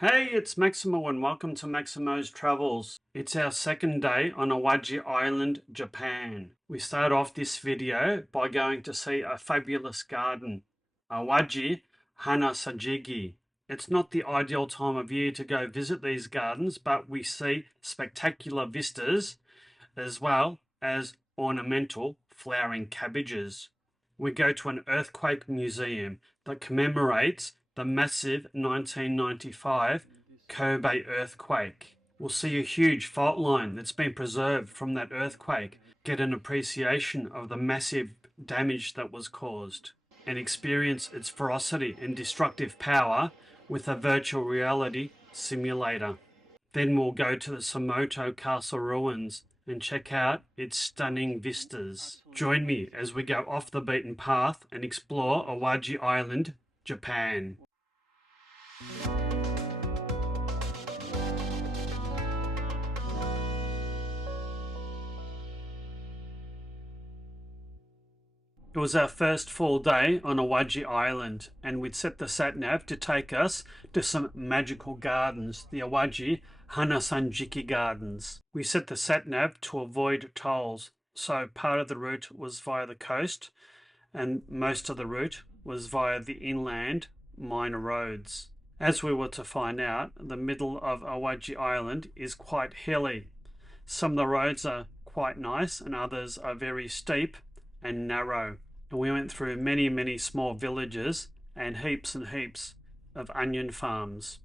Hey, it's Maximo and welcome to Maximo's Travels. It's our second day on Awaji Island, Japan. We start off this video by going to see a fabulous garden, Awaji Hanasajiki. It's not the ideal time of year to go visit these gardens, but we see spectacular vistas as well as ornamental flowering cabbages. We go to an earthquake museum that commemorates the massive 1995 Kobe earthquake. We'll see a huge fault line that's been preserved from that earthquake, get an appreciation of the massive damage that was caused, and experience its ferocity and destructive power with a virtual reality simulator. Then we'll go to the Sumoto Castle Ruins and check out its stunning vistas. Join me as we go off the beaten path and explore Awaji Island, Japan. It was our first full day on Awaji Island, and we'd set the sat-nav to take us to some magical gardens, the Awaji Hanasajiki Gardens. We set the sat-nav to avoid tolls, so part of the route was via the coast, and most of the route was via the inland minor roads. As we were to find out, the middle of Awaji Island is quite hilly. Some of the roads are quite nice and others are very steep and narrow. And we went through many small villages and heaps of onion farms.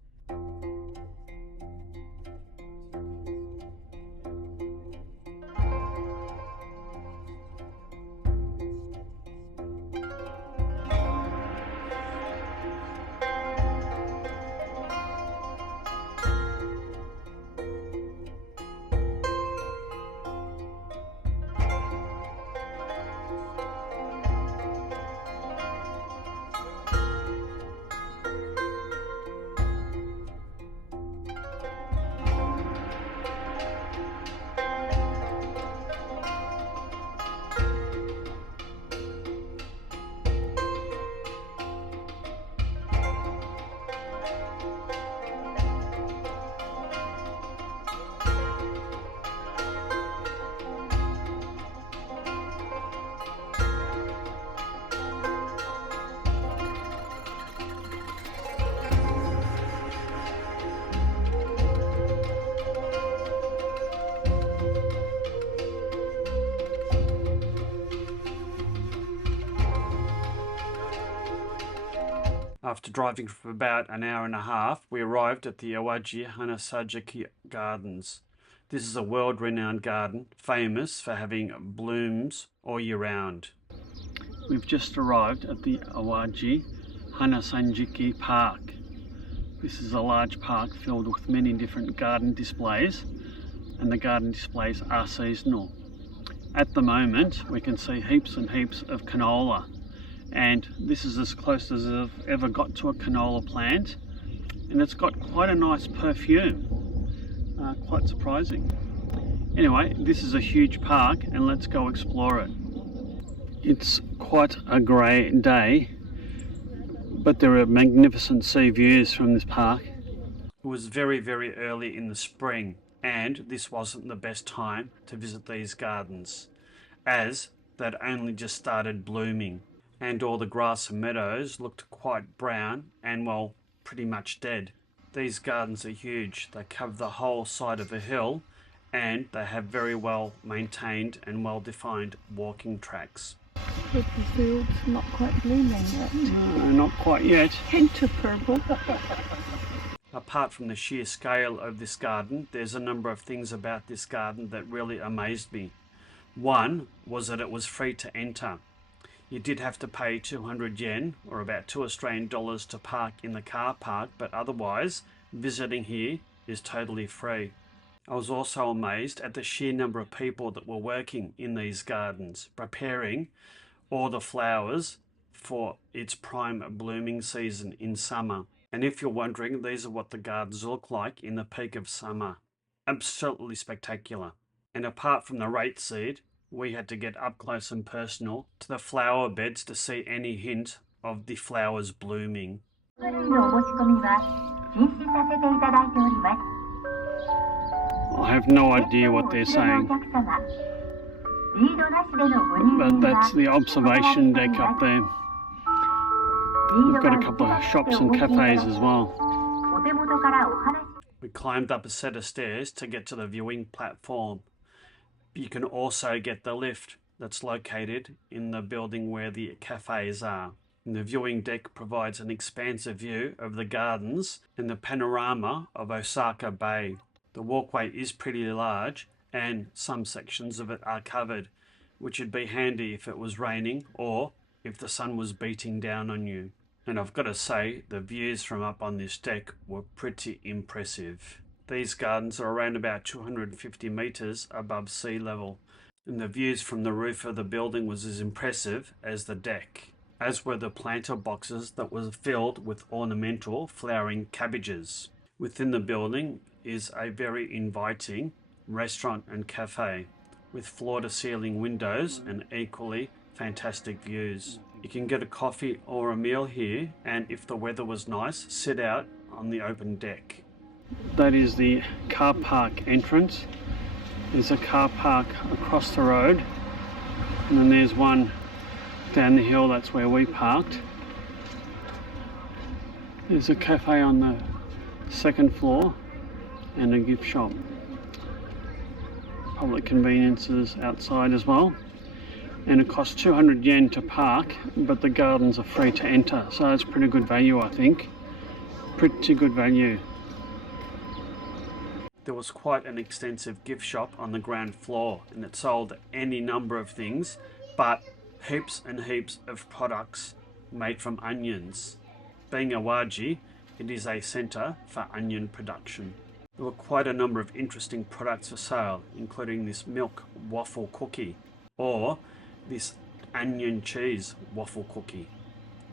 After driving for about an hour and a half, we arrived at the Awaji Hanasajiki Gardens. This is a world-renowned garden, famous for having blooms all year round. We've just arrived at the Awaji Hanasajiki Park. This is a large park filled with many different garden displays, and the garden displays are seasonal. At the moment, we can see heaps and heaps of canola. And this is as close as I've ever got to a canola plant, and it's got quite a nice perfume, quite surprising. Anyway, this is a huge park and let's go explore it. It's quite a grey day, but there are magnificent sea views from this park. It was very early in the spring, and this wasn't the best time to visit these gardens, as they'd only just started blooming, and all the grass and meadows looked quite brown and, well, pretty much dead. These gardens are huge. They cover the whole side of a hill, and they have very well maintained and well defined walking tracks. But the field's not quite blooming yet. No, not quite yet. Hint of purple. Apart from the sheer scale of this garden, there's a number of things about this garden that really amazed me. One was that it was free to enter. You did have to pay 200 yen, or about $2 to park in the car park, but otherwise, visiting here is totally free. I was also amazed at the sheer number of people that were working in these gardens, preparing all the flowers for its prime blooming season in summer. And if you're wondering, these are what the gardens look like in the peak of summer. Absolutely spectacular. And apart from the Rapeseed, we had to get up close and personal to the flower beds to see any hint of the flowers blooming. I have no idea what they're saying, but that's the observation deck up there. We've got a couple of shops and cafes as well. We climbed up a set of stairs to get to the viewing platform. You can also get the lift that's located in the building where the cafes are. And the viewing deck provides an expansive view of the gardens and the panorama of Osaka Bay. The walkway is pretty large and some sections of it are covered, which would be handy if it was raining or if the sun was beating down on you. And I've got to say, the views from up on this deck were pretty impressive. These gardens are around about 250 metres above sea level, and the views from the roof of the building was as impressive as the deck, as were the planter boxes that was filled with ornamental flowering cabbages. Within the building is a very inviting restaurant and cafe with floor-to-ceiling windows and equally fantastic views. You can get a coffee or a meal here, and if the weather was nice, sit out on the open deck. That is the car park entrance. There's a car park across the road, and then there's one down the hill. That's where we parked. There's a cafe on the second floor and a gift shop. Public conveniences outside as well. And it costs 200 yen to park, but the gardens are free to enter, so it's pretty good value, I think. Pretty good value. There was quite an extensive gift shop on the ground floor, and it sold any number of things, but heaps and heaps of products made from onions. Being Awaji, it is a centre for onion production. There were quite a number of interesting products for sale, including this milk waffle cookie, or this onion cheese waffle cookie.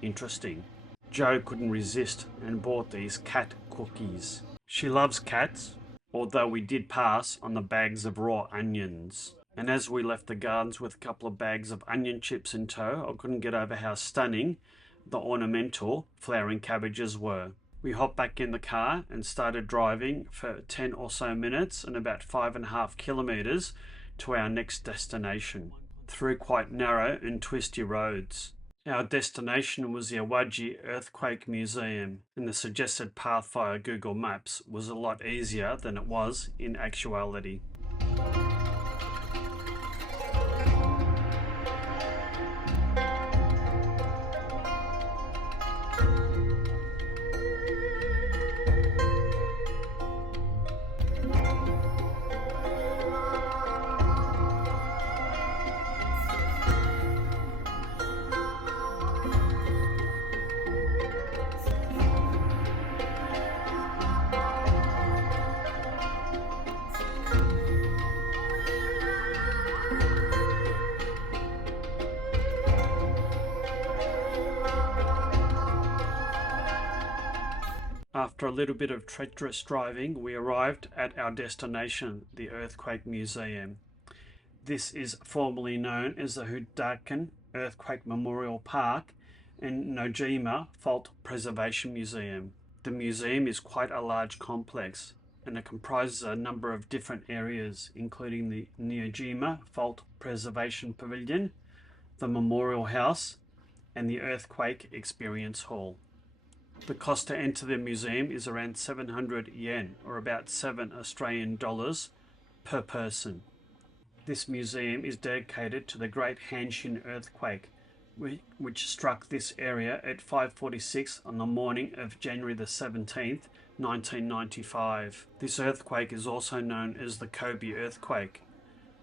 Interesting. Joe couldn't resist and bought these cat cookies. She loves cats, although we did pass on the bags of raw onions. And as we left the gardens with a couple of bags of onion chips in tow, I couldn't get over how stunning the ornamental flowering cabbages were. We hopped back in the car and started driving for 10 or so minutes and about 5.5 kilometres to our next destination, through quite narrow and twisty roads. Our destination was the Awaji Earthquake Museum, and the suggested path via Google Maps was a lot easier than it was in actuality. After a little bit of treacherous driving, we arrived at our destination, the Earthquake Museum. This is formerly known as the Hokudanshinsai Earthquake Memorial Park and Nojima Fault Preservation Museum. The museum is quite a large complex, and it comprises a number of different areas, including the Nojima Fault Preservation Pavilion, the Memorial House, and the Earthquake Experience Hall. The cost to enter the museum is around 700 yen, or about $7 per person. This museum is dedicated to the Great Hanshin earthquake, which struck this area at 5:46 on the morning of January the 17th, 1995. This earthquake is also known as the Kobe earthquake,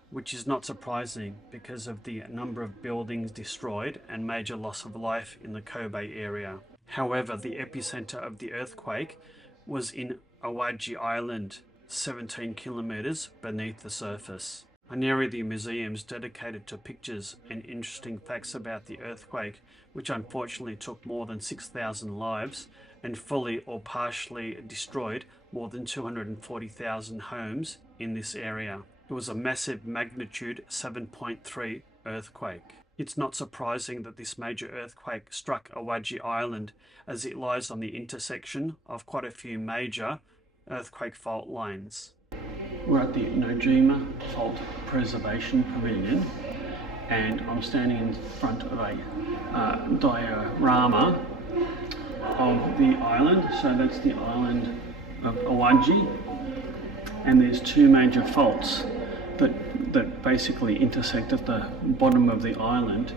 which is not surprising because of the number of buildings destroyed and major loss of life in the Kobe area. However, the epicenter of the earthquake was in Awaji Island, 17 kilometers beneath the surface. An area of the museum is dedicated to pictures and interesting facts about the earthquake, which unfortunately took more than 6,000 lives and fully or partially destroyed more than 240,000 homes in this area. It was a massive magnitude 7.3 earthquake. It's not surprising that this major earthquake struck Awaji Island, as it lies on the intersection of quite a few major earthquake fault lines. We're at the Nojima Fault Preservation Pavilion, and I'm standing in front of a diorama of the island. So that's the island of Awaji, and there's two major faults that basically intersect at the bottom of the island,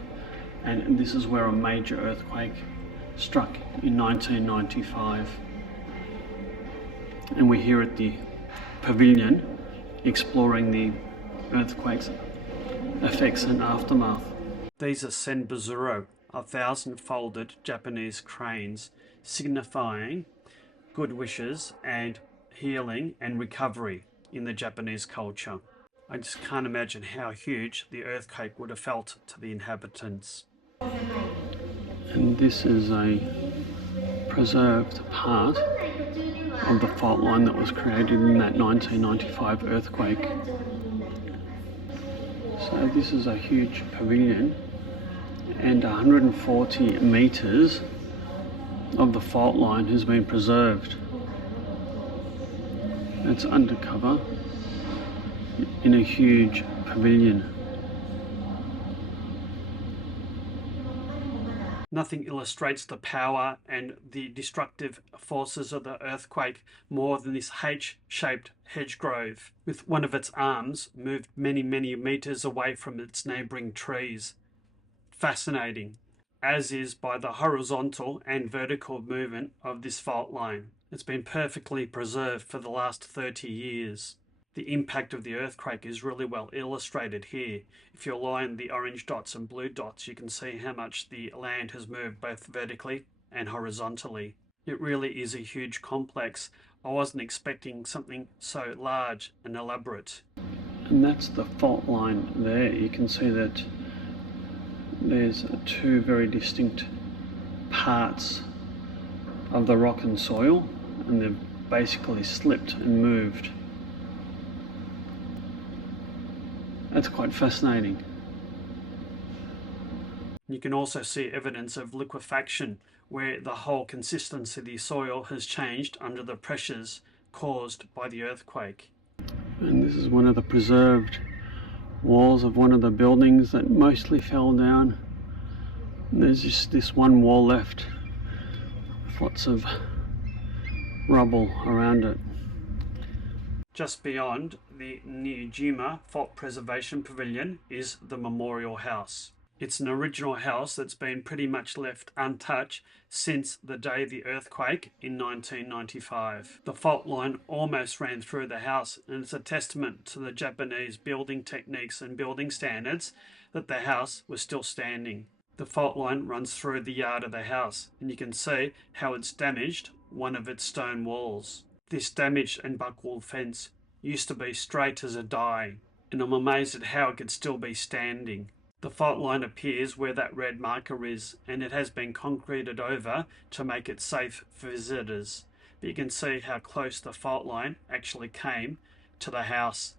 and this is where a major earthquake struck in 1995. And we're here at the pavilion exploring the earthquake's effects and aftermath. These are senbuzuro, 1,000-folded Japanese cranes, signifying good wishes and healing and recovery in the Japanese culture. I just can't imagine how huge the earthquake would have felt to the inhabitants. And this is a preserved part of the fault line that was created in that 1995 earthquake. So this is a huge pavilion, and 140 metres of the fault line has been preserved. It's undercover in a huge pavilion. Nothing illustrates the power and the destructive forces of the earthquake more than this H-shaped hedge grove, with one of its arms moved many metres away from its neighbouring trees. Fascinating, as is by the horizontal and vertical movement of this fault line. It's been perfectly preserved for the last 30 years. The impact of the earthquake is really well illustrated here. If you align the orange dots and blue dots, you can see how much the land has moved both vertically and horizontally. It really is a huge complex. I wasn't expecting something so large and elaborate. And that's the fault line there. You can see that there's two very distinct parts of the rock and soil, and they've basically slipped and moved. That's quite fascinating. You can also see evidence of liquefaction, where the whole consistency of the soil has changed under the pressures caused by the earthquake. And this is one of the preserved walls of one of the buildings that mostly fell down. And there's just this one wall left, with lots of rubble around it. Just beyond the Nojima Fault Preservation Pavilion is the Memorial House. It's an original house that's been pretty much left untouched since the day of the earthquake in 1995. The fault line almost ran through the house, and it's a testament to the Japanese building techniques and building standards that the house was still standing. The fault line runs through the yard of the house, and you can see how it's damaged one of its stone walls. This damaged and buckled fence used to be straight as a die, and I'm amazed at how it could still be standing. The fault line appears where that red marker is, and it has been concreted over to make it safe for visitors. But you can see how close the fault line actually came to the house.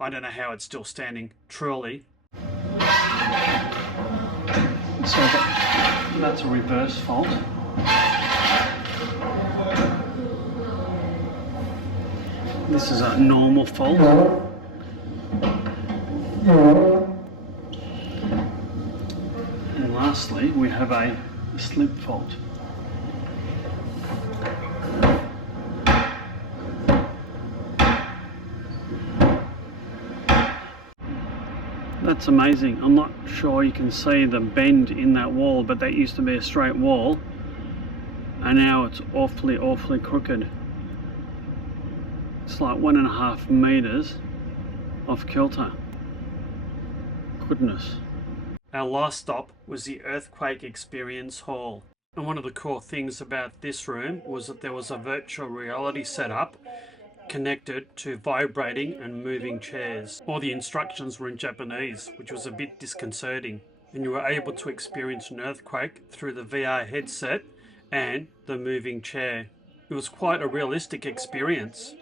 I don't know how it's still standing, truly. So that's a reverse fault. This is a normal fault. And lastly, we have a slip fault. That's amazing. I'm not sure you can see the bend in that wall, but that used to be a straight wall, and now it's awfully crooked. It's like 1.5 meters off kilter. Goodness. Our last stop was the Earthquake Experience Hall. And one of the cool things about this room was that there was a virtual reality setup connected to vibrating and moving chairs. All the instructions were in Japanese, which was a bit disconcerting. And you were able to experience an earthquake through the VR headset and the moving chair. It was quite a realistic experience.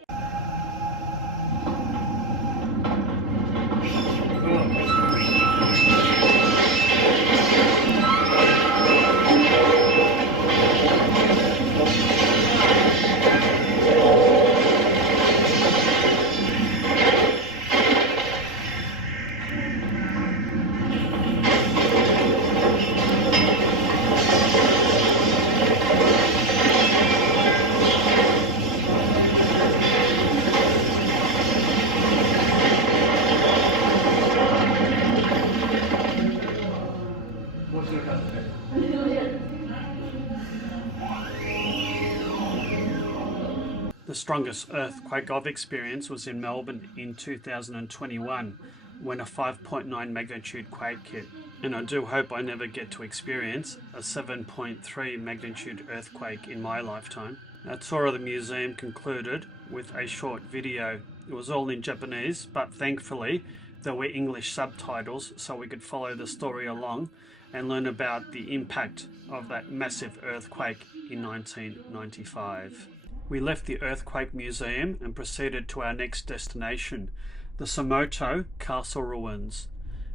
The strongest earthquake I've experienced was in Melbourne in 2021 when a 5.9 magnitude quake hit. And I do hope I never get to experience a 7.3 magnitude earthquake in my lifetime. Our tour of the museum concluded with a short video. It was all in Japanese, but thankfully there were English subtitles so we could follow the story along and learn about the impact of that massive earthquake in 1995. We left the Earthquake Museum and proceeded to our next destination, the Sumoto Castle Ruins.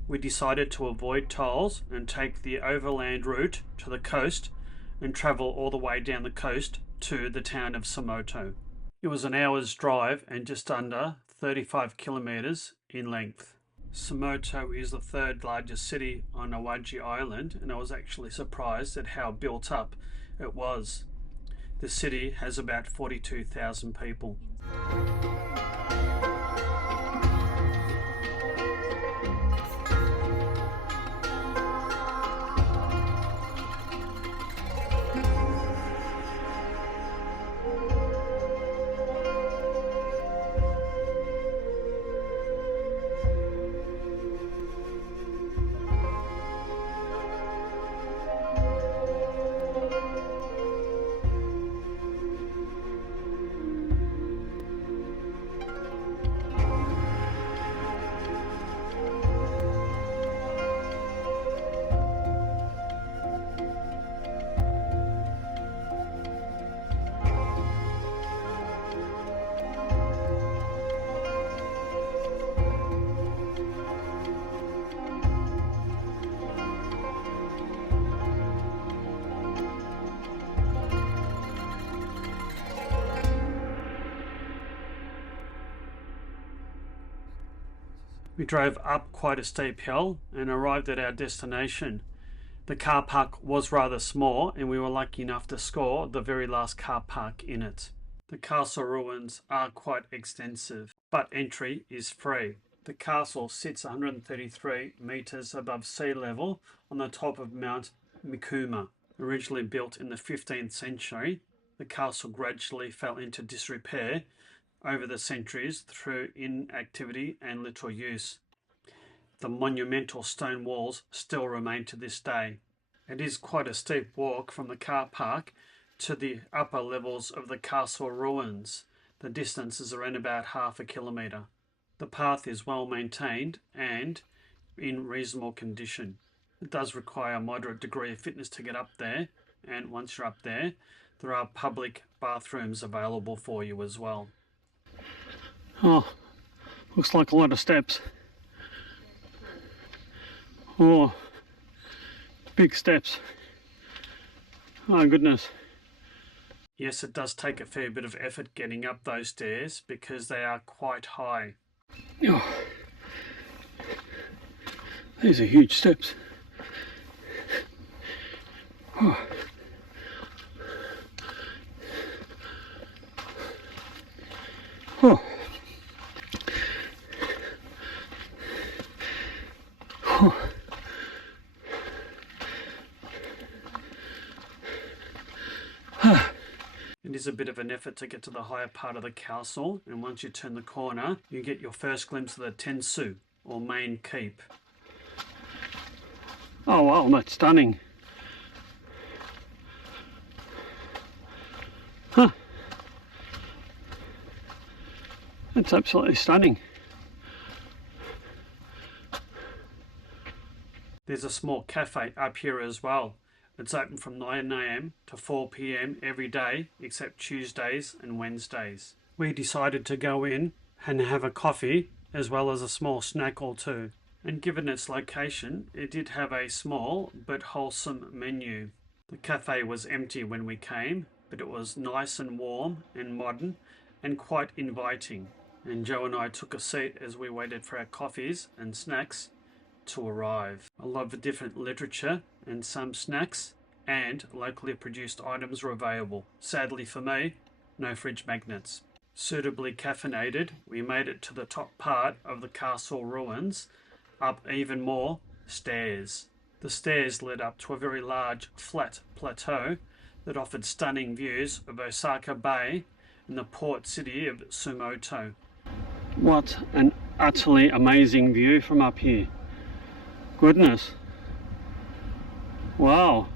We decided to avoid tolls and take the overland route to the coast and travel all the way down the coast to the town of Sumoto. It was an hour's drive and just under 35 kilometres in length. Sumoto is the third largest city on Awaji Island, and I was actually surprised at how built up it was. The city has about 42,000 people. We drove up quite a steep hill and arrived at our destination. The car park was rather small and we were lucky enough to score the very last car park in it. The castle ruins are quite extensive, but entry is free. The castle sits 133 metres above sea level on the top of Mount Mikuma. Originally built in the 15th century, the castle gradually fell into disrepair over the centuries through inactivity and little use. The monumental stone walls still remain to this day. It is quite a steep walk from the car park to the upper levels of the castle ruins. The distance is around about half a kilometre. The path is well maintained and in reasonable condition. It does require a moderate degree of fitness to get up there, and once you're up there, there are public bathrooms available for you as well. Oh, looks like a lot of steps. Oh, big steps. Oh goodness. Yes, it does take a fair bit of effort getting up those stairs because they are quite high. Oh, these are huge steps. Oh. Oh. It is a bit of an effort to get to the higher part of the castle, and once you turn the corner, you get your first glimpse of the Tensu, or main keep. Oh wow, that's stunning. Huh. That's absolutely stunning. There's a small cafe up here as well. It's open from 9 AM to 4 PM every day except Tuesdays and Wednesdays. We decided to go in and have a coffee as well as a small snack or two. And given its location, it did have a small but wholesome menu. The cafe was empty when we came, but it was nice and warm and modern and quite inviting. And Joe and I took a seat as we waited for our coffees and snacks to arrive. A lot of different literature and some snacks and locally produced items were available. Sadly for me, no fridge magnets. Suitably caffeinated, we made it to the top part of the castle ruins, up even more stairs. The stairs led up to a very large flat plateau that offered stunning views of Osaka Bay in the port city of Sumoto. What an utterly amazing view from up here. Goodness. Wow.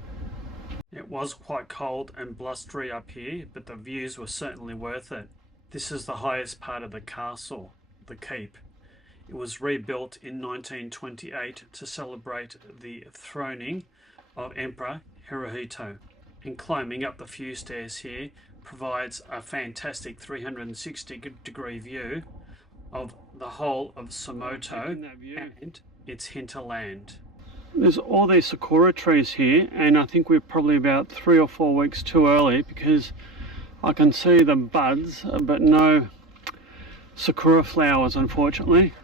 It was quite cold and blustery up here, but the views were certainly worth it. This is the highest part of the castle, the keep. It was rebuilt in 1928 to celebrate the throning of Emperor Hirohito. And climbing up the few stairs here provides a fantastic 360-degree view of the whole of Sumoto and its hinterland. There's all these sakura trees here, and I think we're probably about 3 or 4 weeks too early because I can see the buds but no sakura flowers, unfortunately.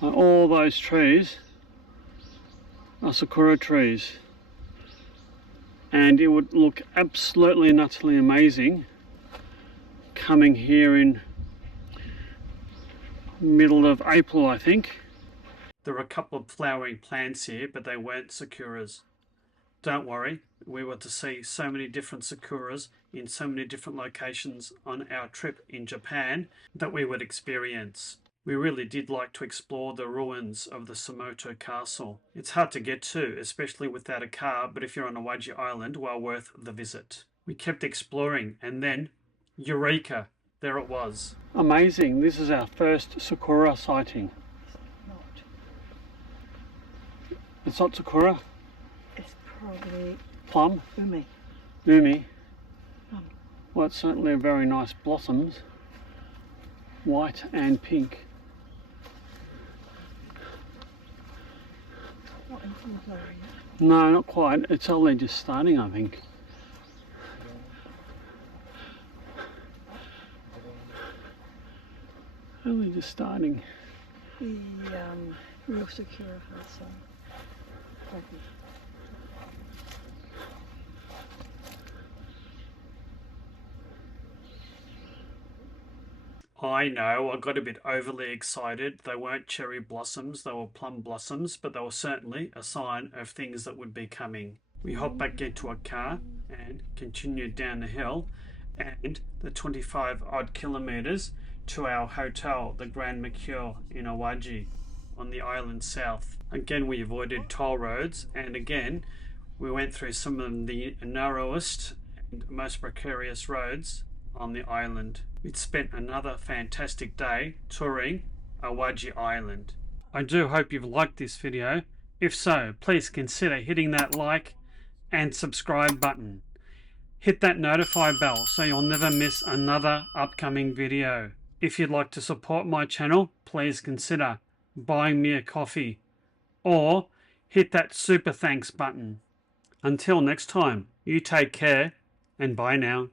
And all those trees are sakura trees, and it would look absolutely and utterly amazing coming here in middle of April, I think. There were a couple of flowering plants here, but they weren't sakuras. Don't worry, we were to see so many different sakuras in so many different locations on our trip in Japan that we would experience. We really did like to explore the ruins of the Sumoto Castle. It's hard to get to, especially without a car, but if you're on Awaji Island, well worth the visit. We kept exploring, and then, eureka, there it was. Amazing, this is our first sakura sighting. It's not sakura? It's probably Plum? umi. Umi? Plum. Well, it's certainly a very nice blossoms. White and pink. Not in full flower yet. No, not quite. It's only just starting, I think. Only just starting. The real sakura has some. I know, I got a bit overly excited. They weren't cherry blossoms, they were plum blossoms, but they were certainly a sign of things that would be coming. We hopped back into a car and continued down the hill and the 25 odd kilometres to our hotel, the Grand Mercure in Awaji on the island south. Again, we avoided toll roads, and again, we went through some of the narrowest and most precarious roads on the island. We'd spent another fantastic day touring Awaji Island. I do hope you've liked this video. If so, please consider hitting that like and subscribe button. Hit that notify bell so you'll never miss another upcoming video. If you'd like to support my channel, please consider buying me a coffee or hit that super thanks button. Until next time, you take care and bye now.